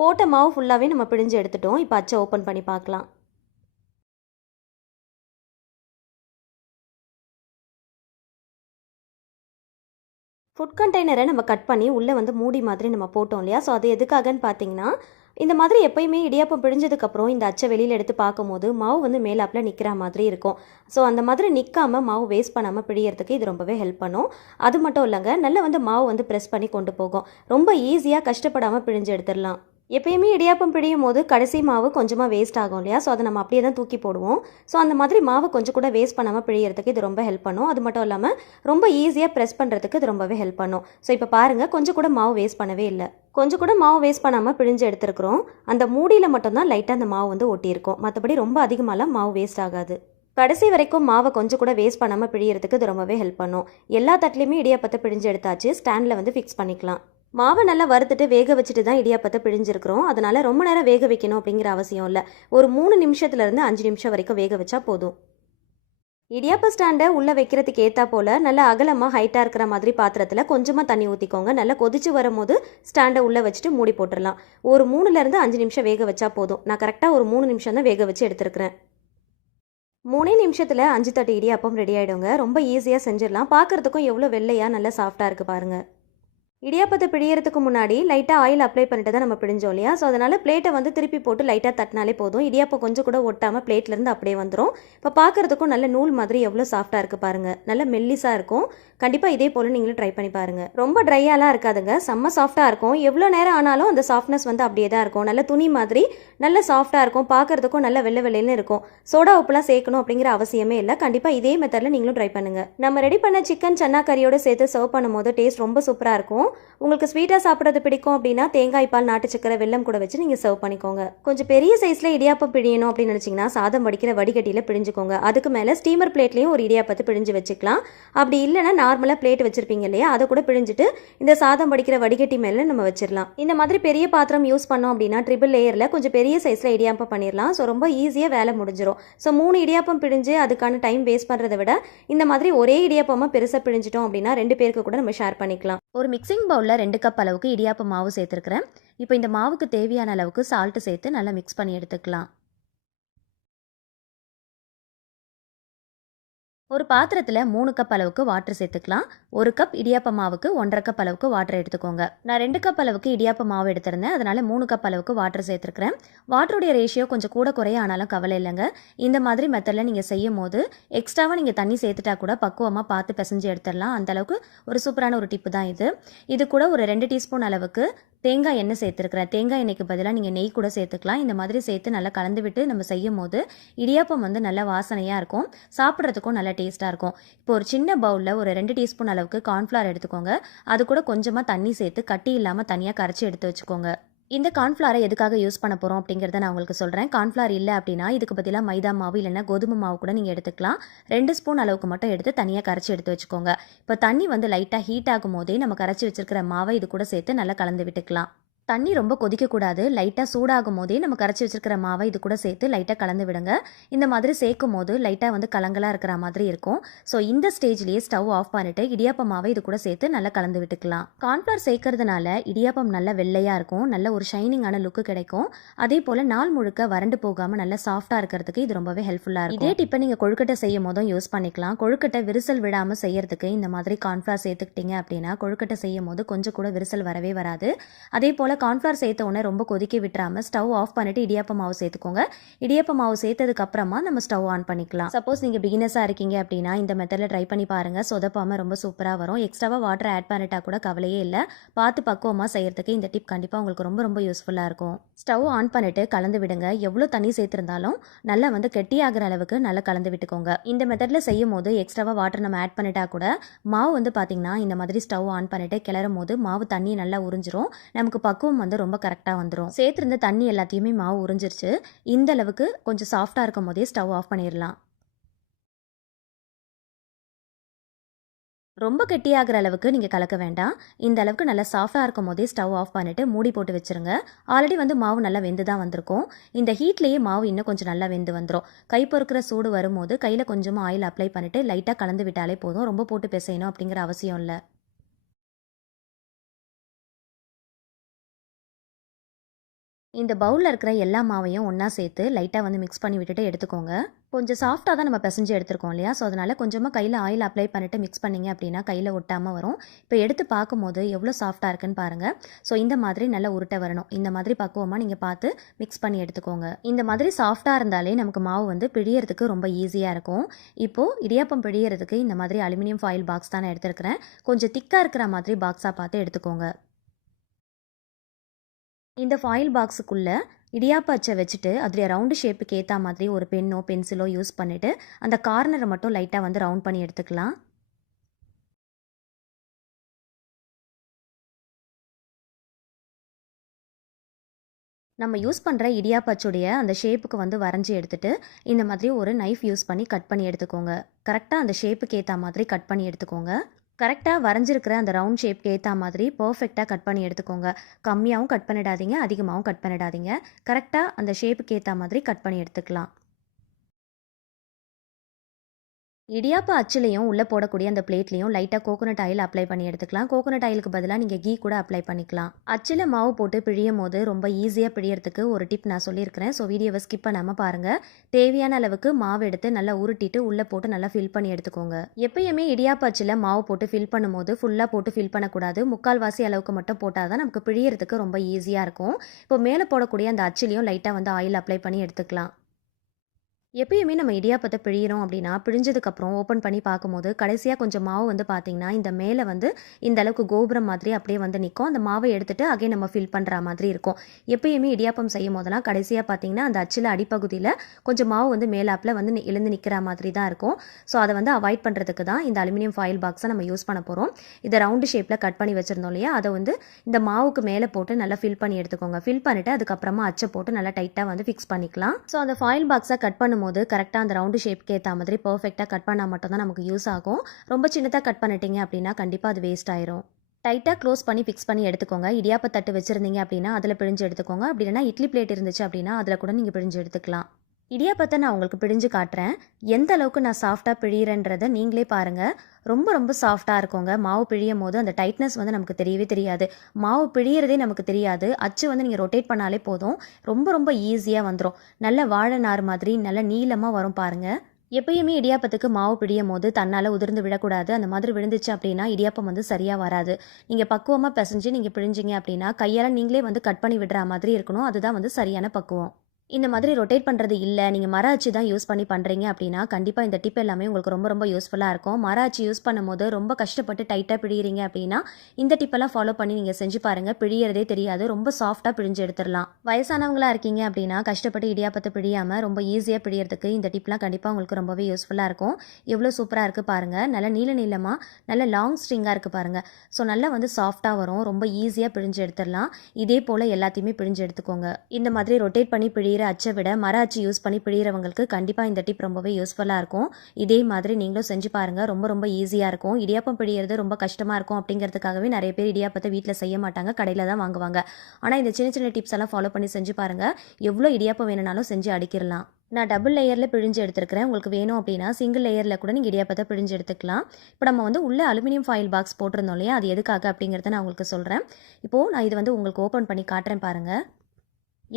போட்ட மாவு ஃபுல்லாகவே நம்ம பிழிஞ்சு எடுத்துட்டோம். இப்போ அச்சை ஓப்பன் பண்ணி பார்க்கலாம். ஃபுட் கண்டெய்னரை நம்ம கட் பண்ணி உள்ளே வந்து மூடி மாதிரி நம்ம போட்டோம் இல்லையா? ஸோ அது எதுக்காகன்னு பார்த்தீங்கன்னா இந்த மாதிரி எப்பயுமே இடியாப்பம் பிழிஞ்சதுக்கப்புறம் இந்த அச்சை வெளியில் எடுத்து பார்க்கும்போது மாவு வந்து மேலாப்பில் நிற்கிற மாதிரி இருக்கும். ஸோ அந்த மாதிரி நிற்காமல் மாவு வேஸ்ட் பண்ணாமல் பிழியறதுக்கு இது ரொம்பவே ஹெல்ப் பண்ணும். அது மட்டும் இல்லைங்க, நல்லா வந்து மாவு வந்து ப்ரெஸ் பண்ணி கொண்டு போகும். ரொம்ப ஈஸியாக கஷ்டப்படாமல் பிழிஞ்சு எடுத்துடலாம். எப்பயுமே இடியாப்பம் பிழியும் போது கடைசி மாவு கொஞ்சமாக வேஸ்ட் ஆகும் இல்லையா? ஸோ அதை நம்ம அப்படியே தான் தூக்கி போடுவோம். ஸோ அந்த மாதிரி மாவு கொஞ்சம் கூட வேஸ்ட் பண்ணாமல் பிழியறதுக்கு இது ரொம்ப ஹெல்ப் பண்ணும். அது மட்டும் இல்லாமல் ரொம்ப ஈஸியாக ப்ரெஸ் பண்ணுறதுக்கு இது ரொம்பவே ஹெல்ப் பண்ணும். ஸோ இப்போ பாருங்கள், கொஞ்சம் கூட மாவு வேஸ்ட் பண்ணவே இல்லை. கொஞ்சம் கூட மாவு வேஸ்ட் பண்ணாமல் பிழிஞ்சு எடுத்துருக்குறோம். அந்த மூடியில் மட்டும்தான் லைட்டாக அந்த மாவு வந்து ஒட்டியிருக்கும். மற்றபடி ரொம்ப அதிகமாகலாம் மாவு வேஸ்ட் ஆகாது. கடைசி வரைக்கும் மாவை கொஞ்சம் கூட வேஸ்ட் பண்ணாமல் பிழியறதுக்கு இது ரொம்பவே ஹெல்ப் பண்ணும். எல்லா தட்டிலையுமே இடியாப்பத்தை பிழிஞ்சு எடுத்தாச்சு. ஸ்டாண்டில் வந்து ஃபிக்ஸ் பண்ணிக்கலாம். மாவை நல்லா வறுத்துட்டு வேக வச்சுட்டு தான் இடியாப்பத்தை பிழிஞ்சிருக்கிறோம். அதனால் ரொம்ப நேரம் வேக வைக்கணும் அப்படிங்கிற அவசியம் இல்லை. ஒரு 3 நிமிஷத்துலேருந்து 5 நிமிஷம் வரைக்கும் வேக வச்சா போதும். இடியாப்ப ஸ்டாண்டை உள்ளே வைக்கிறதுக்கு ஏற்றா போல் நல்லா அகலமாக ஹைட்டாக இருக்கிற மாதிரி பாத்திரத்தில் கொஞ்சமாக தண்ணி ஊற்றிக்கோங்க. நல்லா கொதிச்சு வரும்போது ஸ்டாண்டை உள்ளே வச்சுட்டு மூடி போட்டுடலாம். ஒரு 3லேருந்து 5 நிமிஷம் வேக வச்சா போதும். நான் கரெக்டாக ஒரு 3 நிமிஷம் தான் வேக வச்சு எடுத்துருக்கிறேன். 3 நிமிஷத்தில் 5 தட்டு இடியாப்பம் ரெடி ஆகிடுங்க. ரொம்ப ஈஸியாக செஞ்சிடலாம். பார்க்குறதுக்கும் எவ்வளோ வெள்ளையாக நல்லா சாஃப்டாக இருக்குது பாருங்கள். இடியாப்பத்தை பிழியறதுக்கு முன்னாடி லைட்டாக ஆயில் அப்ளை பண்ணிட்டு தான் நம்ம பிழிஞ்சோம் இல்லையா? ஸோ அதனால் பிளேட்டை வந்து திருப்பி போட்டு லைட்டாக தட்டினாலே போதும். இடியாப்பம் கொஞ்சம் கூட ஒட்டாமல் பிளேட்லேருந்து அப்படியே வந்துடும். இப்போ பார்க்குறதுக்கும் நல்ல நூல் மாதிரி எவ்வளோ சாஃப்டாக இருக்குது பாருங்கள். நல்ல மெல்லிஸாக இருக்கும். கண்டிப்பாக இதே போல் நீங்களும் ட்ரை பண்ணி பாருங்கள். ரொம்ப ட்ரையாலாம் இருக்காதுங்க, செம்ம சாஃப்டாக இருக்கும். எவ்வளோ நேரம் ஆனாலும் அந்த சாஃப்ட்னஸ் வந்து அப்படியே தான் இருக்கும். நல்ல துணி மாதிரி நல்ல சாஃப்டாக இருக்கும். பார்க்குறதுக்கும் நல்ல வெள்ளை வெள்ளைன்னு இருக்கும். சோடா உப்புலாம் சேர்க்கணும் அப்படிங்கிற அவசியமே இல்லை. கண்டிப்பாக இதே மெத்தடில் நீங்களும் ட்ரை பண்ணுங்கள். நம்ம ரெடி பண்ண சிக்கன் சன்னா கறியோடு சேர்த்து சர்வ் பண்ணும்போது டேஸ்ட் ரொம்ப சூப்பராக இருக்கும். உங்களுக்கு ஸ்வீட்டாக சாப்பிட்றது பிடிக்கும் அப்படின்னா தேங்காய் பால், நாட்டு சக்கரை, வெல்லம் கூட வச்சு நீங்கள் சர்வ் பண்ணிக்கோங்க. கொஞ்சம் பெரிய சைஸில் இடியாப்பம் பிழியணும் அப்படின்னு நினச்சிங்கன்னா சாதம் வடிக்கிற வடிகட்டியில் பிழிஞ்சுக்கோங்க. அதுக்கு மேலே ஸ்டீமர் பிளேட்லேயும் ஒரு இடியாப்பத்தை பிழிஞ்சு வச்சுக்கலாம். அப்படி இல்லைன்னா நார்மலாக பிளேட் வச்சுருப்பீங்க இல்லையா, அதை கூட பிழிஞ்சிட்டு இந்த சாதம் வடிக்கிற வடிகட்டி மேலே நம்ம வச்சிடலாம். இந்த மாதிரி பெரிய பாத்திரம் யூஸ் பண்ணோம் அப்படின்னா ட்ரிபிள் லேயரில் கொஞ்சம் பெரிய சைஸில் இடியாப்பம் பண்ணிடலாம். ஸோ ரொம்ப ஈஸியாக வேலை முடிஞ்சிடும். ஸோ 3 இடியாப்பம் பிழிஞ்சு அதுக்கான டைம் வேஸ்ட் பண்ணுறதை விட இந்த மாதிரி ஒரே இடியாப்பமாக பெருசாக பிழிஞ்சிட்டோம் அப்படின்னா 2 பேருக்கு கூட நம்ம ஷேர் பண்ணிக்கலாம். ஒரு மிக்சிங் பவுலில் 2 கப் அளவுக்கு இடியாப்ப மாவு சேர்த்துருக்கிறேன். இப்போ இந்த மாவுக்கு தேவையான அளவுக்கு சால்ட்டு சேர்த்து நல்லா மிக்ஸ் பண்ணி எடுத்துக்கலாம். ஒரு பாத்திரத்தில் 3 கப் அளவுக்கு வாட்டர் சேர்த்துக்கலாம். 1 கப் இடியாப்ப மாவுக்கு 1.5 கப் அளவுக்கு வாட்டர் எடுத்துக்கோங்க. நான் 2 கப் அளவுக்கு இடியாப்ப மாவு எடுத்திருந்தேன், அதனால 3 கப் அளவுக்கு வாட்டர் சேர்த்துருக்கிறேன். வாட்டருடைய ரேஷியோ கொஞ்சம் கூட குறைய ஆனாலும் கவலை இல்லைங்க. இந்த மாதிரி மெத்தடில் நீங்கள் செய்யும் போது எக்ஸ்ட்ராவாக நீங்கள் தண்ணி சேர்த்துட்டா கூட பக்குவமாக பார்த்து பிசைஞ்சு எடுத்துடலாம். அந்தளவுக்கு ஒரு சூப்பரான ஒரு டிப்பு தான் இது. இது கூட ஒரு 2 டீஸ்பூன் அளவுக்கு தேங்காய் எண்ணெய் சேர்த்துருக்கிறேன். தேங்காய் எண்ணெய்க்கு பதிலாக நீங்கள் நெய் கூட சேர்த்துக்கலாம். இந்த மாதிரி சேர்த்து நல்லா கலந்து விட்டு நம்ம செய்யும் போது இடியாப்பம் வந்து நல்ல வாசனையாக இருக்கும், சாப்பிட்றதுக்கும் நல்ல டேஸ்ட்டாக இருக்கும். இப்போ ஒரு சின்ன பவுலில் ஒரு 2 டீஸ்பூன் அளவுக்கு கார்ன்ஃப்ளவர் எடுத்துக்கோங்க. அது கூட கொஞ்சமாக தண்ணி சேர்த்து கட்டி இல்லாமல் தனியாக கரைச்சி எடுத்து வச்சுக்கோங்க. இந்த கார்ன்ஃப்ளவரை எதுக்காக யூஸ் பண்ண போகிறோம் அப்படிங்கிறத நான் உங்களுக்கு சொல்கிறேன். கார்ன்ஃப்ளவர் இல்லை அப்படின்னா இதுக்கு பதிலாக மைதா மாவு இல்லைன்னா கோதுமை மாவு கூட நீங்கள் எடுத்துக்கலாம். 2 ஸ்பூன் அளவுக்கு மட்டும் எடுத்து தனியாக கரைச்சி எடுத்து வச்சுக்கோங்க. இப்போ தண்ணி வந்து லைட்டாக ஹீட் ஆகும் போதே நம்ம கரைச்சி வச்சிருக்கிற மாவை இது கூட சேர்த்து நல்லா கலந்து விட்டுக்கலாம். தண்ணி ரொம்ப கொதிக்கக்கூடாது. லைட்டாக சூடாகும் போதே நம்ம கரைச்சி வச்சிருக்கிற மாவை இது கூட சேர்த்து லைட்டாக கலந்து விடுங்க. இந்த மாதிரி சேர்க்கும் போது லைட்டாக வந்து கலங்கலாக இருக்கிற மாதிரி இருக்கும். ஸோ இந்த ஸ்டேஜ்லேயே ஸ்டவ் ஆஃப் பண்ணிட்டு இடியாப்ப மாவை இது கூட சேர்த்து நல்லா கலந்து விட்டுக்கலாம். கார்ன்ஃப்ளவர் சேர்க்கறதுனால இடியாப்பம் நல்லா வெள்ளையாக இருக்கும், நல்ல ஒரு ஷைனிங்கான லுக்கு கிடைக்கும். அதே போல் நாள் முழுக்க வறண்டு போகாமல் நல்லா சாஃப்டாக இருக்கிறதுக்கு இது ரொம்பவே ஹெல்ப்ஃபுல்லாக இருக்கும். இதே டிப்பை நீங்கள் கொழுக்கட்டை செய்யும் போதும் யூஸ் பண்ணிக்கலாம். கொழுக்கட்டை விரிசல் விடாமல் செய்யறதுக்கு இந்த மாதிரி கார்ன்ஃப்ளவர் சேர்த்துக்கிட்டீங்க அப்படின்னா கொழுக்கட்டை செய்யும் போது கொஞ்சம் கூட விரிசல் வரவே வராது. அதே போல் கார்ன்ஃப்ளவர் சேர்த்த உடனே ரொம்ப கொதிக்க விட்டுறாமல் ஸ்டவ் ஆஃப் பண்ணிட்டு இடியாப்ப மாவு சேர்த்துக்கோங்க. இடியாப்ப மாவு சேர்த்ததுக்கு அப்புறமா நம்ம ஸ்டவ் ஆன் பண்ணிக்கலாம். சப்போஸ் நீங்கள் பிகினஸாக இருக்கீங்க அப்படின்னா இந்த மெத்தடில் ட்ரை பண்ணி பாருங்கள். சொதப்பாமல் ரொம்ப சூப்பராக வரும். எக்ஸ்ட்ராவாக வாட்டர் ஆட் பண்ணிட்டா கூட கவலையே இல்லை. பார்த்து பக்குவமாக செய்யறதுக்கு இந்த டிப் கண்டிப்பாக உங்களுக்கு ரொம்ப ரொம்ப யூஸ்ஃபுல்லாக இருக்கும். ஸ்டவ் ஆன் பண்ணிட்டு கலந்து விடுங்க. எவ்வளோ தண்ணி சேர்த்துருந்தாலும் நல்லா வந்து கெட்டியாகிற அளவுக்கு நல்லா கலந்து விட்டுக்கோங்க. இந்த மெத்தடில் செய்யும் போது எக்ஸ்ட்ராவாக வாட்டர் நம்ம ஆட் பண்ணிட்டா கூட மாவு வந்து பார்த்தீங்கன்னா இந்த மாதிரி ஸ்டவ் ஆன் பண்ணிட்டு கிளறும் போது மாவு தண்ணி நல்லா உறிஞ்சிரும். நமக்கு பக்குவம் வந்து ரொம்ப கரெக்டாக வந்துடும். சேர்த்துருந்த தண்ணி எல்லாத்தையுமே மாவு உறிஞ்சிருச்சு. இந்த அளவுக்கு கொஞ்சம் சாஃப்டாக இருக்கும் போதே ஸ்டவ் ஆஃப் பண்ணிடலாம். ரொம்ப கெட்டியாகிற அளவுக்கு நீங்கள் கலக்க வேண்டாம். இந்த அளவுக்கு நல்லா சாஃப்டாக இருக்கும் போதே ஸ்டவ் ஆஃப் பண்ணிவிட்டு மூடி போட்டு வச்சுருங்க. ஆல்ரெடி வந்து மாவு நல்லா வெந்து தான் வந்திருக்கும். இந்த ஹீட்லேயே மாவு இன்னும் கொஞ்சம் நல்லா வெந்து வந்துடும். கை பொறுக்கிற சூடு வரும்போது கையில் கொஞ்சமாக ஆயில் அப்ளை பண்ணிவிட்டு லைட்டாக கலந்து விட்டாலே போதும். ரொம்ப போட்டு பிசையணும் அப்படிங்கிற அவசியம் இல்லை. இந்த பவுலில் இருக்கிற எல்லா மாவையும் ஒன்றா சேர்த்து லைட்டாக வந்து மிக்ஸ் பண்ணி விட்டுட்டு எடுத்துக்கோங்க. கொஞ்சம் சாஃப்டாக தான் நம்ம பிசைஞ்சு எடுத்துருக்கோம் இல்லையா? ஸோ அதனால் கொஞ்சமாக கையில் ஆயில் அப்ளை பண்ணிவிட்டு மிக்ஸ் பண்ணிங்க அப்படின்னா கையில் ஒட்டாமல் வரும். இப்போ எடுத்து பார்க்கும்போது எவ்வளோ சாஃப்டாக இருக்குன்னு பாருங்கள். ஸோ இந்த மாதிரி நல்லா உருட்டை வரணும். இந்த மாதிரி பக்குவமாக நீங்கள் பார்த்து மிக்ஸ் பண்ணி எடுத்துக்கோங்க. இந்த மாதிரி சாஃப்டாக இருந்தாலே நமக்கு மாவு வந்து பிழியறதுக்கு ரொம்ப ஈஸியாக இருக்கும். இப்போது இடியாப்பம் பிழியறதுக்கு இந்த மாதிரி அலுமினியம் ஃபாயில் பாக்ஸ் தான் நான் எடுத்துருக்கிறேன். கொஞ்சம் திக்காக இருக்கிற மாதிரி பாக்ஸாக பார்த்து எடுத்துக்கோங்க. இந்த ஃபாயில் பாக்ஸுக்குள்ளே இடியாப்ப அச்சை வச்சுட்டு அதில் ரவுண்டு ஷேப்புக்கு ஏற்ற மாதிரி ஒரு பென்னோ பென்சிலோ யூஸ் பண்ணிவிட்டு அந்த கார்னரை மட்டும் லைட்டாக வந்து ரவுண்ட் பண்ணி எடுத்துக்கலாம். நம்ம யூஸ் பண்ணுற இடியாப்ப அச்சுடைய அந்த ஷேப்புக்கு வந்து வரைஞ்சி எடுத்துகிட்டு இந்த மாதிரி ஒரு நைஃப் யூஸ் பண்ணி கட் பண்ணி எடுத்துக்கோங்க. கரெக்டாக அந்த ஷேப்புக்கு ஏற்ற மாதிரி கட் பண்ணி எடுத்துக்கோங்க. கரெக்டாக வரைஞ்சிருக்கிற அந்த ரவுண்ட் ஷேப்க்கு ஏற்ற மாதிரி பர்ஃபெக்டாக கட் பண்ணி எடுத்துக்கோங்க. கம்மியாகவும் கட் பண்ணிடாதீங்க, அதிகமாகவும் கட் பண்ணிடாதீங்க. கரெக்டாக அந்த ஷேப்புக்கு ஏற்ற மாதிரி கட் பண்ணி எடுத்துக்கலாம். இடியாப்ப அச்சுலையும் உள்ளே போடக்கூடிய அந்த பிளேட்லையும் லைட்டாக கோகோனட் ஆயில் அப்ளை பண்ணி எடுத்துக்கலாம். கோகோனட் ஆயிலுக்கு பதிலாக நீங்கள் கீ கூட அப்ளை பண்ணிக்கலாம். அச்சில் மாவு போட்டு பிழியும் போது ரொம்ப ஈஸியாக பிழியறதுக்கு ஒரு டிப் நான் சொல்லியிருக்கிறேன். ஸோ வீடியோவை ஸ்கிப் பண்ணாமல் பாருங்கள். தேவையான அளவுக்கு மாவு எடுத்து நல்லா உருட்டிட்டு உள்ளே போட்டு நல்லா ஃபில் பண்ணி எடுத்துக்கோங்க. எப்பயுமே இடியாப்ப அச்சில் மாவு போட்டு ஃபில் பண்ணும்போது ஃபுல்லாக போட்டு ஃபில் பண்ணக்கூடாது. முக்கால்வாசி அளவுக்கு மட்டும் போட்டால் தான் நமக்கு பிழியறதுக்கு ரொம்ப ஈஸியாக இருக்கும். இப்போ மேலே போடக்கூடிய அந்த அச்சிலையும் லைட்டாக வந்து ஆயில் அப்ளை பண்ணி எடுத்துக்கலாம். எப்பயுமே நம்ம இடியாப்பத்தை பிழிகிறோம் அப்படின்னா பிழிஞ்சதுக்கப்புறம் ஓப்பன் பண்ணி பார்க்கும்போது கடைசியாக கொஞ்சம் மாவு வந்து பார்த்திங்கன்னா இந்த மேலே வந்து இந்த அளவுக்கு கோபுரம் மாதிரி அப்படியே வந்து நிற்கும். அந்த மாவை எடுத்துகிட்டு அகே நம்ம ஃபில் பண்ணுற மாதிரி இருக்கும். எப்பயுமே இடியாப்பம் செய்யும் போதெல்லாம் கடைசியாக பார்த்திங்கன்னா அந்த அச்சில் அடிப்பகுதியில் கொஞ்சம் மாவு வந்து மேலாப்பில் வந்து எழுந்து நிற்கிற மாதிரி தான் இருக்கும். ஸோ அதை வந்து அவாய்ட் பண்ணுறதுக்கு தான் இந்த அலுமினியம் ஃபாயில் பாக்ஸை நம்ம யூஸ் பண்ண போகிறோம். இதை ரவுண்டு ஷேப்பில் கட் பண்ணி வச்சுருந்தோம் இல்லையா, அதை வந்து இந்த மாவுக்கு மேலே போட்டு நல்லா ஃபில் பண்ணி எடுத்துக்கோங்க. ஃபில் பண்ணிவிட்டு அதுக்கப்புறமா அச்சை போட்டு நல்லா டைட்டாக வந்து ஃபிக்ஸ் பண்ணிக்கலாம். ஸோ அந்த ஃபாயில் பாக்ஸை கட் பண்ணும்போது கரெக்டாக அந்த ரவுண்டு ஷேப்க்கு ஏற்ற மாதிரி பர்ஃபெக்டாக கட் பண்ணால் மட்டும்தான் நமக்கு யூஸ் ஆகும். ரொம்ப சின்னதாக கட் பண்ணிட்டீங்க அப்படின்னா கண்டிப்பாக அது வேஸ்ட் ஆயிரும். டைட்டாக க்ளோஸ் பண்ணி ஃபிக்ஸ் பண்ணி எடுத்துக்கோங்க. இடியாப்ப தட்டு வச்சுருந்தீங்க அப்படின்னா அதில் பிழிஞ்சு எடுத்துக்கோங்க. அப்படி இல்லைனா இட்லி பிளேட் இருந்துச்சு அப்படின்னா அதில் கூட நீங்கள் பிழிஞ்சு எடுத்துக்கலாம். இடியாப்பத்தை நான் உங்களுக்கு பிழிஞ்சு காட்டுறேன். எந்த அளவுக்கு நான் சாஃப்டாக பிழிகிறேன்றதை நீங்களே பாருங்கள். ரொம்ப ரொம்ப சாஃப்டாக இருக்குங்க. மாவு பிழியும் போது அந்த டைட்னஸ் வந்து நமக்கு தெரியவே தெரியாது. மாவு பிழியறதே நமக்கு தெரியாது. அச்சு வந்து நீங்கள் ரொட்டேட் பண்ணாலே போதும், ரொம்ப ரொம்ப ஈஸியாக வந்துடும். நல்ல வாழை நார் மாதிரி நல்ல நீளமாக வரும் பாருங்கள். எப்பயுமே இடியாப்பத்துக்கு மாவு பிழியும் போது தன்னால் உதிர்ந்து விடக்கூடாது. அந்த மாதிரி விழுந்துச்சு அப்படின்னா இடியாப்பம் வந்து சரியாக வராது. நீங்கள் பக்குவமாக பிசைஞ்சு நீங்கள் பிழிஞ்சிங்க அப்படின்னா கையால் நீங்களே வந்து கட் பண்ணி விடுற மாதிரி இருக்கணும். அதுதான் வந்து சரியான பக்குவம். இந்த மாதிரி ரொட்டேட் பண்ணுறது இல்லை, நீங்கள் மர அச்சு தான் யூஸ் பண்ணி பண்ணுறீங்க அப்படின்னா கண்டிப்பாக இந்த டிப் எல்லாமே உங்களுக்கு ரொம்ப ரொம்ப யூஸ்ஃபுல்லாக இருக்கும். மர அச்சு யூஸ் பண்ணும்போது ரொம்ப கஷ்டப்பட்டு டைட்டாக பிழிகிறீங்க அப்படின்னா இந்த டிப்பெல்லாம் ஃபாலோ பண்ணி நீங்கள் செஞ்சு பாருங்கள். பிழியறதே தெரியாது, ரொம்ப சாஃப்டாக பிழிஞ்சு எடுத்துடலாம். வயசானவங்களாக இருக்கீங்க அப்படின்னா கஷ்டப்பட்டு இடியாப்பத்தை பிழியாமல் ரொம்ப ஈஸியாக பிழியறதுக்கு இந்த டிப்லாம் கண்டிப்பாக உங்களுக்கு ரொம்பவே யூஸ்ஃபுல்லாக இருக்கும். எவ்வளோ சூப்பராக இருக்குது பாருங்கள். நல்லா நீளமாக நல்ல லாங் ஸ்ட்ரிங்காக இருக்குது பாருங்கள். ஸோ நல்லா வந்து சாஃப்டாக வரும், ரொம்ப ஈஸியாக பிழிஞ்சு எடுத்துடலாம். இதே போல் எல்லாத்தையுமே பிழிஞ்சு எடுத்துக்கோங்க. இந்த மாதிரி ரொட்டேட் பண்ணி பிழிகிற அச்சை விட மர அச்சு யூஸ் பண்ணி பிழிகிறவங்களுக்கு கண்டிப்பாக இந்த டிப் ரொம்பவே யூஸ்ஃபுல்லாக இருக்கும். இதே மாதிரி நீங்களும் செஞ்சு பாருங்கள். ரொம்ப ரொம்ப ஈஸியாக இருக்கும். இடியாப்பம் பிழிகிறது ரொம்ப கஷ்டமாக இருக்கும் அப்படிங்கிறதுக்காகவே நிறைய பேர் இடியாப்பத்தை வீட்டில் செய்ய மாட்டாங்க, கடையில் தான் வாங்குவாங்க. ஆனால் இந்த சின்ன சின்ன டிப்ஸ் எல்லாம் ஃபாலோ பண்ணி செஞ்சு பாருங்கள். எவ்வளோ இடியாப்பம் வேணுனாலும் செஞ்சு அடிக்கிடலாம். நான் டபுள் லேயரில் பிழிஞ்சு எடுத்துருக்கிறேன். உங்களுக்கு வேணும் அப்படின்னா சிங்கிள் லேயரில் கூட நீங்கள் இடியாப்பத்தை பிழிஞ்சு எடுத்துக்கலாம். இப்போ நம்ம வந்து உள்ள அலுமினியம் ஃபாயில் பாக்ஸ் போட்டிருந்தோம் இல்லையா, அது எதுக்காக அப்படிங்கிறத நான் உங்களுக்கு சொல்கிறேன். இப்போது நான் இது வந்து உங்களுக்கு ஓப்பன் பண்ணி காட்டுறேன் பாருங்கள்.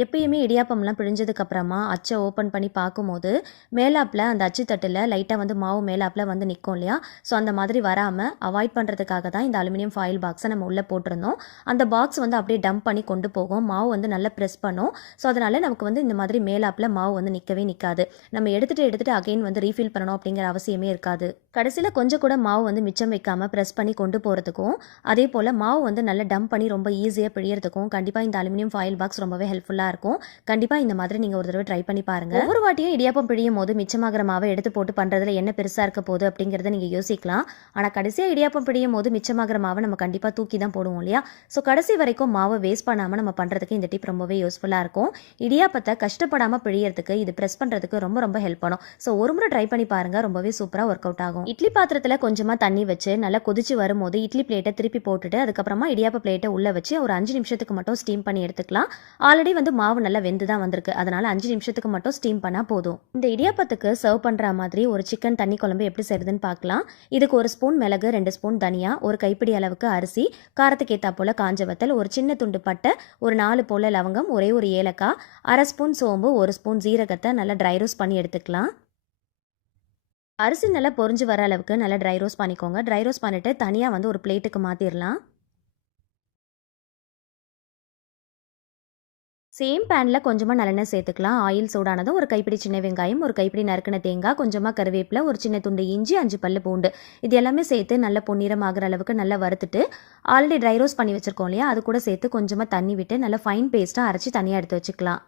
எப்பயுமே இடியாப்பம்லாம் பிழிஞ்சதுக்கப்புறமா அச்சை ஓப்பன் பண்ணி பார்க்கும்போது மேலாப்பில் அந்த அச்சு தட்டில் லைட்டாக வந்து மாவு மேலாப்பில் வந்து நிற்கும் இல்லையா, ஸோ அந்த மாதிரி வராமல் அவாய்ட் பண்ணுறதுக்காக தான் இந்த அலுமினியம் ஃபாயில் பாக்ஸை நம்ம உள்ளே போட்டிருந்தோம். அந்த பாக்ஸ் வந்து அப்படியே டம்ப் பண்ணி கொண்டு போகும், மாவு வந்து நல்லா ப்ரெஸ் பண்ணும். ஸோ அதனால் நமக்கு வந்து இந்த மாதிரி மேலாப்பில் மாவு வந்து நிற்கவே நிற்காது. நம்ம எடுத்துகிட்டு அகைன் வந்து ரீஃபில் பண்ணணும் அப்படிங்கிற அவசியமே இருக்காது. கடைசியில் கொஞ்சம் கூட மாவு வந்து மிச்சம் வைக்காமல் ப்ரெஸ் பண்ணி கொண்டு போகிறதுக்கும் அதே போல் மாவு வந்து நல்லா டம்ப் பண்ணி ரொம்ப ஈஸியாக பிழியறதுக்கும் கண்டிப்பாக இந்த அலுமினியம் ஃபாயில் பாக்ஸ் ரொம்பவே ஹெல்ப்ஃபுல்லாக இருக்கும். கண்டிப்பாக இந்த மாதிரி நீங்கள் ஒரு தடவை ட்ரை பண்ணி பாருங்கள். ஒவ்வொரு வாட்டியும் இடியாப்பம் பிழியும் போது மிச்சமாகிற மாவை எடுத்து போட்டு பண்ணுறதுல என்ன பெருசாக இருக்க போகுது அப்படிங்கிறத நீங்கள் யோசிக்கலாம். ஆனால் கடைசியாக இடியாப்பம் பிழியும் போது மிச்சமாகிற மாவை நம்ம கண்டிப்பாக தூக்கி தான் போடுவோம் இல்லையா, ஸோ கடைசி வரைக்கும் மாவை வேஸ்ட் பண்ணாமல் நம்ம பண்ணுறதுக்கு இந்த டிப் ரொம்பவே யூஸ்ஃபுல்லாக இருக்கும். இடியாப்பத்தை கஷ்டப்படாமல் பிழியறதுக்கு இது ப்ரெஸ் பண்ணுறதுக்கு ரொம்ப ரொம்ப ஹெல்ப் பண்ணும். ஸோ ஒரு முறை ட்ரை பண்ணி பாருங்கள், ரொம்பவே சூப்பராக ஒர்க் அவுட் ஆகும். இட்லி பாத்திரத்தில் கொஞ்சமாக தண்ணி வச்சு நல்லா கொதிச்சு வரும்போது இட்லி பிளேட்டை திருப்பி போட்டுட்டு அதுக்கப்புறமா இடியாப்ப பிளேட்டை உள்ளே வச்சு ஒரு 5 நிமிஷத்துக்கு மட்டும் ஸ்டீம் பண்ணி எடுத்துக்கலாம். ஆல்ரெடி வந்து மாவு நல்லா வெந்து தான் வந்திருக்கு, அதனால 5 நிமிஷத்துக்கு மட்டும் ஸ்டீம் பண்ணால் போதும். இந்த இடியாப்பத்துக்கு சர்வ் பண்ணுற மாதிரி ஒரு சிக்கன் தண்ணி குழம்பு எப்படி செய்யுதுன்னு பார்க்கலாம். இதுக்கு 1 ஸ்பூன் மிளகு, 2 ஸ்பூன் தனியா, ஒரு கைப்பிடி அளவுக்கு அரிசி, காரத்துக்கு ஏற்றா போல் காஞ்ச வத்தல், ஒரு சின்ன துண்டு பட்டை, ஒரு 4 போல் லவங்கம், ஒரே ஒரு ஏலக்காய், 1/2 ஸ்பூன் சோம்பு, 1 ஸ்பூன் ஜீரகத்தை நல்லா ட்ரை ரோஸ்ட் பண்ணி எடுத்துக்கலாம். அரிசி நல்லா பொரிஞ்சு வர அளவுக்கு நல்லா ட்ரை ரோஸ்ட் பண்ணிக்கோங்க. ட்ரை ரோஸ்ட் பண்ணிவிட்டு தனியாக வந்து ஒரு பிளேட்டுக்கு மாற்றிடலாம். சேம் பேனில் கொஞ்சமாக நல்லெண்ணெய் சேர்த்துக்கலாம். ஆயில் சூடானதும் ஒரு கைப்பிடி சின்ன வெங்காயம், ஒரு கைப்பிடி நறுக்கின தேங்காய், கொஞ்சமாக கருவேப்பிலை, ஒரு சின்ன துண்டு இஞ்சி, 5 பல்லு பூண்டு, இது எல்லாமே சேர்த்து நல்ல பொன்னிறம் ஆகிற அளவுக்கு நல்லா வறுத்துட்டு ஆல்ரெடி ட்ரை ரோஸ்ட் பண்ணி வச்சுருக்கோம் இல்லையா, அது கூட சேர்த்து கொஞ்சமாக தண்ணி விட்டு நல்லா ஃபைன் பேஸ்ட்டாக அரைச்சி தனியாக எடுத்து வச்சுக்கலாம்.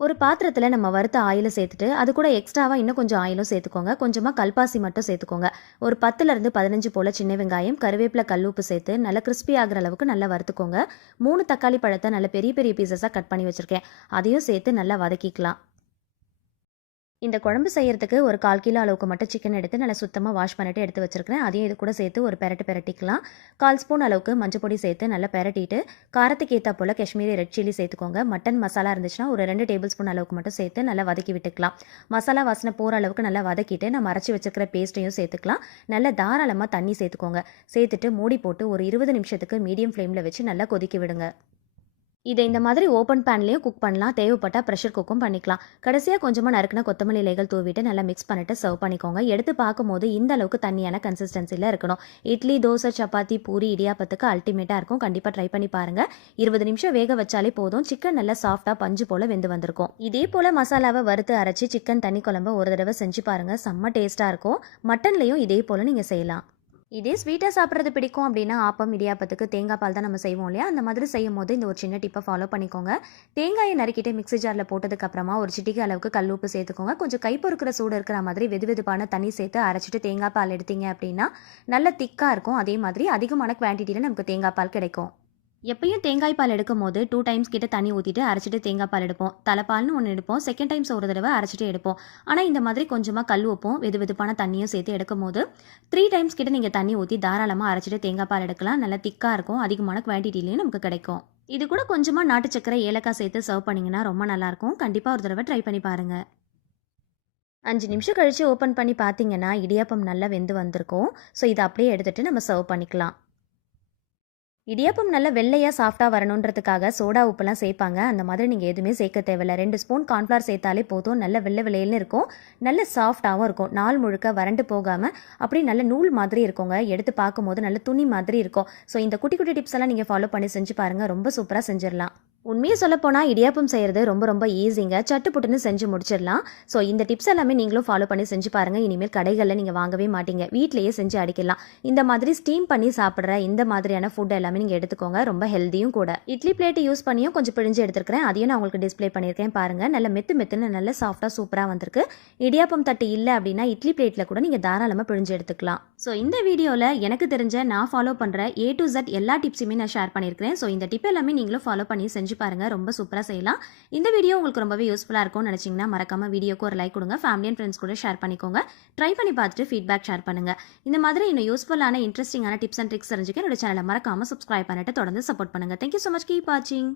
ஒரு பாத்திரத்தில் நம்ம வறுத்த ஆயிலை சேர்த்துட்டு அது கூட எக்ஸ்ட்ராவாக இன்னும் கொஞ்சம் ஆயிலும் சேர்த்துக்கோங்க. கொஞ்சமாக கல்பாசி மட்டும் சேர்த்துக்கோங்க. ஒரு 10லேருந்து 15 போல் சின்ன வெங்காயம், கருவேப்பிலை, கல்லுப்பு சேர்த்து நல்லா கிறிஸ்பி ஆகிற அளவுக்கு நல்லா வறுத்துக்கோங்க. 3 தக்காளி பழத்தை நல்ல பெரிய பெரிய பீசஸாக கட் பண்ணி வச்சுருக்கேன், அதையும் சேர்த்து நல்லா வதக்கிக்கலாம். இந்த குழம்பு செய்யறதுக்கு ஒரு 1/4 கிலோ அளவுக்கு மட்டும் சிக்கன் எடுத்து நல்லா சுத்தமாக வாஷ் பண்ணிட்டு எடுத்து வச்சிருக்கிறேன். அதையும் இது கூட சேர்த்து ஒரு பெரட்டிக்கலாம். 1/4 ஸ்பூன் அளவுக்கு மஞ்சள் பொடி சேர்த்து நல்லா பெரட்டிட்டு காரத்துக்கு ஏற்றா போல் காஷ்மீரி ரெட் சில்லி சேர்த்துக்கோங்க. மட்டன் மசாலா இருந்துச்சுன்னா ஒரு 2 டேபிள் ஸ்பூன் அளவுக்கு மட்டும் சேர்த்து நல்லா வதக்கி விட்டுக்கலாம். மசாலா வாசனை போகிற அளவுக்கு நல்லா வதக்கிட்டு நம்ம அரைச்சி வச்சிருக்கிற பேஸ்ட்டையும் சேர்த்துக்கலாம். நல்லா தாராளமாக தண்ணி சேர்த்துக்கோங்க. சேர்த்துட்டு மூடி போட்டு ஒரு 20 நிமிஷத்துக்கு மீடியம் ஃப்ளேமில் வச்சு நல்லா கொதிக்க விடுங்க. இதை இந்த மாதிரி ஓப்பன் பேன்லேயும் குக் பண்ணலாம். தேவைப்பட்டால் ப்ரெஷர் குக்கும் பண்ணிக்கலாம். கடைசியாக கொஞ்சமாக நறுக்கின கொத்தமல்லி இலைகள் தூவிட்டு நல்லா மிக்ஸ் பண்ணிட்டு சர்வ் பண்ணிக்கோங்க. எடுத்து பார்க்கும்போது இந்த அளவுக்கு தண்ணியான கன்சிஸ்டன்சியில் இருக்கணும். இட்லி, தோசை, சப்பாத்தி, பூரி, இடியாப்பத்துக்கு அல்டிமேட்டாக இருக்கும். கண்டிப்பாக ட்ரை பண்ணி பாருங்கள். 20 நிமிஷம் வேக வச்சாலே போதும். சிக்கன் நல்லா சாஃப்டாக பஞ்சு போல் வெந்து வந்திருக்கும். இதே போல் மசாலாவை வறுத்து அரைச்சி சிக்கன் தண்ணி குழம்பு ஒரு தடவை செஞ்சு பாருங்கள். செம்ம டேஸ்ட்டாக இருக்கும். மட்டன்லேயும் இதே போல் நீங்கள் செய்யலாம். இதே ஸ்வீட்டாக சாப்பிட்றது பிடிக்கும் அப்படின்னா ஆப்பம், இடியாப்பத்துக்கு தேங்காய் பால் தான் நம்ம செய்வோம் இல்லையா? அந்த மாதிரி செய்யும் போது இந்த ஒரு சின்ன டிப்பை ஃபாலோ பண்ணிக்கோங்க. தேங்காயை நறுக்கிட்டு மிக்ஸி ஜாரில் போட்டதுக்கப்புறமா ஒரு சிட்டிகை அளவுக்கு கல் உப்பு சேர்த்துக்கோங்க. கொஞ்சம் கை பொறுக்கிற சூடு இருக்கிற மாதிரி வெதுவெதுப்பான தண்ணி சேர்த்து அரைச்சிட்டு தேங்காய் பால் எடுத்தீங்க அப்படின்னா நல்ல திக்காக இருக்கும். அதே மாதிரி அதிகமான குவான்டிட்டியில் நமக்கு தேங்காய் பால் கிடைக்கும். எப்பயும் தேங்காய் பால் எடுக்கும் போது 2 டைம்ஸ் கிட்ட தண்ணி ஊற்றிட்டு அரைச்சிட்டு தேங்காய் பால் எடுப்போம். தலைப்பால்னு ஒன்று எடுப்போம். செகண்ட் டைம்ஸ் ஒரு தடவை அரைச்சிட்டு எடுப்போம். ஆனால் இந்த மாதிரி கொஞ்சமாக கல் உப்பும் வெதுவெதுப்பான தண்ணியும் சேர்த்து எடுக்கும் போது 3 டைம்ஸ் கிட்ட நீங்கள் தண்ணி ஊற்றி தாராளமாக அரைச்சிட்டு தேங்காய் பால் எடுக்கலாம். நல்லா திக்காக இருக்கும். அதிகமான குவான்டிட்டிலையும் நமக்கு கிடைக்கும். இது கூட கொஞ்சமாக நாட்டு சக்கரை, ஏலக்காய் சேர்த்து சர்வ் பண்ணிங்கன்னா ரொம்ப நல்லாயிருக்கும். கண்டிப்பாக ஒரு தடவை ட்ரை பண்ணி பாருங்கள். 5 நிமிஷம் கழித்து ஓப்பன் பண்ணி பார்த்தீங்கன்னா இடியாப்பம் நல்லா வெந்து வந்திருக்கும். ஸோ இதை அப்படியே எடுத்துகிட்டு நம்ம சர்வ் பண்ணிக்கலாம். இடியாப்பம் நல்லா வெள்ளையாக சாஃப்டாக வரணுன்றதுக்காக சோடா உப்புலாம் சேர்ப்பாங்க. அந்த மாதிரி நீங்கள் எதுவுமே சேர்க்க தேவையில்லை. 2 ஸ்பூன் கார்ன்ஃப்ளவர் சேர்த்தாலே போதும். நல்ல வெள்ளை வெள்ளையில்னு இருக்கும். நல்ல சாஃப்டாகவும் இருக்கும். நாள் முழுக்க வறண்டு போகாமல் அப்படி நல்ல நூல் மாதிரி இருக்குங்க. எடுத்து பார்க்கும்போது நல்ல துணி மாதிரி இருக்கும். ஸோ இந்த குட்டி குட்டி டிப்ஸ் எல்லாம் நீங்கள் ஃபாலோ பண்ணி செஞ்சு பாருங்கள். ரொம்ப சூப்பராக செஞ்சிடலாம். உண்மையை சொல்லப்போனால் இடியாப்பம் செய்கிறது ரொம்ப ரொம்ப ஈஸிங்க. சட்டுப்புட்டுன்னு செஞ்சு முடிச்சிடலாம். ஸோ இந்த டிப்ஸ் எல்லாமே நீங்களும் ஃபாலோ பண்ணி செஞ்சு பாருங்கள். இனிமேல் கடைகளில் நீங்கள் வாங்கவே மாட்டீங்க. வீட்டிலேயே செஞ்சு அடிக்கலாம். இந்த மாதிரி ஸ்டீம் பண்ணி சாப்பிட்ற இந்த மாதிரியான ஃபுட் எல்லாமே நீங்கள் எடுத்துக்கோங்க. ரொம்ப ஹெல்த்தியும் கூட. இட்லி பிளேட் யூஸ் பண்ணியும் கொஞ்சம் பிழிஞ்சு எடுத்துருக்கிறேன். அதையும் நான் உங்களுக்கு டிஸ்பிளே பண்ணியிருக்கேன் பாருங்கள். நல்ல மெத்துன்னு நல்ல சாஃப்டாக சூப்பராக வந்திருக்கு. இடியாப்பம் தட்டு இல்லை அப்படின்னா இட்லி பிளேட்டில் கூட நீங்கள் தாராளமாக பிழிஞ்சு எடுத்துக்கலாம். ஸோ இந்த வீடியோவில் எனக்கு தெரிஞ்ச நான் ஃபாலோ பண்ணுற A to Z எல்லா டிப்ஸுமே நான் ஷேர் பண்ணியிருக்கிறேன். ஸோ இந்த டிப் எல்லாமே நீங்களும் ஃபாலோ பண்ணி செஞ்சு பாருங்க. ரொம்ப சூப்பரா செய்யலாம். இந்த வீடியோ உங்களுக்கு ரொம்பவே யூஸ்ஃபுல்லா இருக்கும்னு நினைச்சீங்கன்னா மறக்காம வீடியோக்கு ஒரு லைக் கொடுங்க. ஃபேமிலி அண்ட் ஃப்ரெண்ட்ஸ் கூட ஷேர் பண்ணிக்கோங்க. ட்ரை பண்ணி பார்த்துட்டு ஃபீட்பேக் ஷேர் பண்ணுங்க. இந்த மாதிரி இன்னும் யூஸ்ஃபுல்லான இன்ட்ரெஸ்டிங்கான டிப்ஸ் அண்ட் ட்ரிக்ஸ் தெரிஞ்சுக்க என்னோட சேனலை மறக்காம சப்ஸ்கிரைப் பண்ணிட்டு தொடர்ந்து சப்போர்ட் பண்ணுங்க. Thank you so much. கீப் வாட்சிங்.